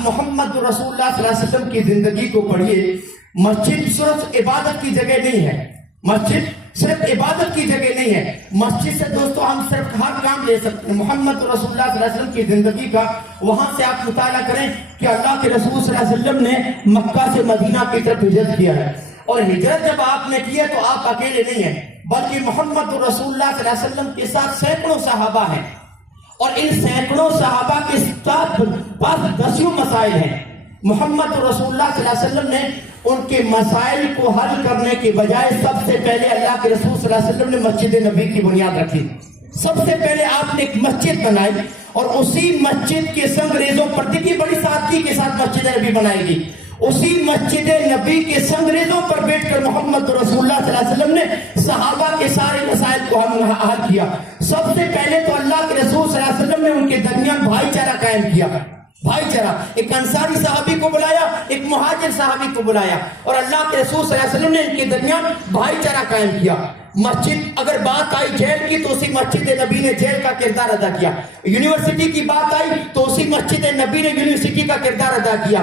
محمد رسول اللہ صلی اللہ علیہ وسلم کی زندگی کو پڑھیے. مسجد صرف عبادت کی جگہ نہیں ہے. مسجد صرف عبادت کی جگہ نہیں ہے. مسجد سے دوستو ہم صرف ہر کام لے سکتے ہیں. محمد رسول اللہ صلی اللہ علیہ وسلم کی زندگی کا وہاں سے آپ مطالعہ کریں کہ اللہ کے رسول صلی اللہ علیہ وسلم نے مکہ سے مدینہ کی طرف ہجرت کیا ہے. اور ہجرت جب آپ نے کی ہے تو آپ اکیلے نہیں ہیں, بلکہ محمد رسول اللہ صلی اللہ علیہ وسلم کے ساتھ سینکڑوں صحابہ ہیں, اور ان سینکڑوں صحابہ کے ساتھ بس دسیوں مسائل ہیں. محمد رسول اللہ صلی اللہ علیہ وسلم نے ان کے مسائل کو حل کرنے کے بجائے سب سے پہلے اللہ کے رسول صلی اللہ علیہ وسلم نے مسجد نبی کی بنیاد رکھی. سب سے پہلے آپ نے ایک مسجد بنائی, اور اسی مسجد کے سنگریزوں پر, دیکھیے بڑی سادگی کے ساتھ مسجد نبی بنائے گی, اسی مسجد نبی کے سنگریزوں پر بیٹھ کر محمد رسول اللہ صلی اللہ علیہ وسلم نے صحابہ کے سارے مسائل کو حل کیا. سب سے پہلے تو اللہ کے رسول صلی اللہ علیہ وسلم نے ان کے درمیان بھائی چارہ قائم کیا. بھائی چارہ, ایک انصاری صحابی کو بلایا, ایک مہاجر صحابی کو بلایا, اور اللہ کے رسول صلی اللہ علیہ وسلم نے ان کے درمیان بھائی چارہ قائم کیا. مسجد اگر بات آئی جیل کی تو اسی مسجد نبی نے جیل کا کردار ادا کیا. یونیورسٹی کی بات آئی تو اسی مسجد نبی نے یونیورسٹی کا کردار ادا کیا.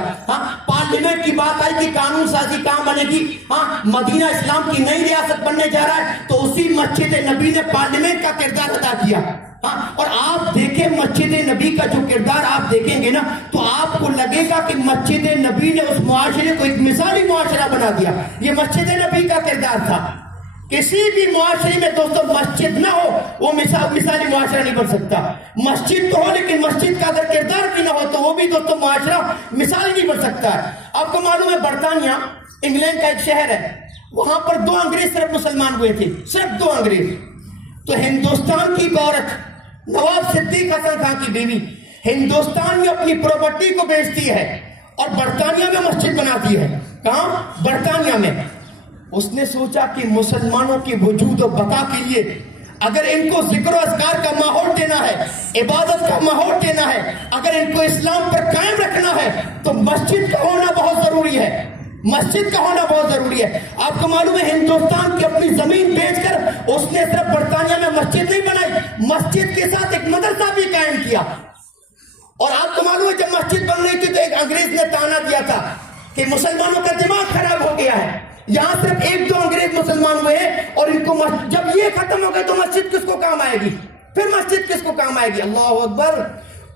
پارلیمنٹ کی بات آئی کہ قانون سازی کہاں بنے گی, مدینہ اسلام کی نئی ریاست بننے جا رہا ہے, تو اسی مسجد نبی نے پارلیمنٹ کا کردار ادا کیا. اور آپ دیکھیں مسجد نبی کا جو کردار آپ دیکھیں گے نا, تو آپ کو لگے گا کہ مسجد نبی نے اس معاشرے کو ایک مثالی معاشرہ بنا دیا. یہ مسجد نبی کا کردار تھا. کسی بھی معاشرے میں دوستو مسجد نہ ہو وہ مثالی معاشرہ نہیں بن سکتا. مسجد تو ہو لیکن مسجد کا اگر کردار بھی نہ ہو تو وہ بھی دوستو معاشرہ مثالی نہیں بن سکتا ہے. آپ کو معلوم ہے برطانیہ انگلینڈ کا ایک شہر ہے, وہاں پر 2 انگریز صرف مسلمان ہوئے تھے, صرف 2 انگریز. تو ہندوستان کی ایک عورت نواب صدیق حسن خان کی بیوی ہندوستان میں اپنی پراپرٹی کو بیچتی ہے اور برطانیہ میں مسجد بناتی ہے. کہاں؟ برطانیہ میں. اس نے سوچا کہ مسلمانوں کی وجود و بقا کے لیے اگر ان کو ذکر و اذکار کا ماحول دینا ہے, عبادت کا ماحول دینا ہے, اگر ان کو اسلام پر قائم رکھنا ہے تو مسجد کا ہونا بہت ضروری ہے. مسجد کا ہونا بہت ضروری ہے. آپ کو معلوم ہے ہندوستان کی اپنی زمین بیچ کر اس نے صرف برطانیہ میں مسجد نہیں بنائی, مسجد کے ساتھ ایک مدرسہ بھی قائم کیا. اور آپ کو معلوم ہے جب مسجد بن رہی تھی تو ایک انگریز نے تانا دیا تھا کہ مسلمانوں کا دماغ خراب ہو گیا ہے, یہاں صرف 1-2 انگریز مسلمان ہوئے ہیں, اور ان کو جب یہ ختم ہو گئے تو مسجد کس کو کام آئے گی, پھر مسجد کس کو کام آئے گی. اللہ اکبر.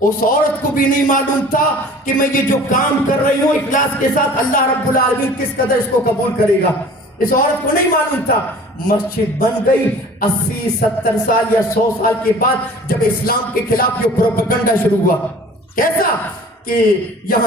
اس عورت کو بھی نہیں معلوم تھا کہ میں یہ جو کام کر رہی ہوں اخلاص کے ساتھ اللہ رب العالمین کس قدر اس کو قبول کرے گا. اس عورت کو نہیں معلوم تھا. مسجد بن گئی 80-70 سال یا 100 سال کے بعد جب اسلام کے خلاف یہ پروپیگنڈا شروع ہوا. کیسا کہ یہاں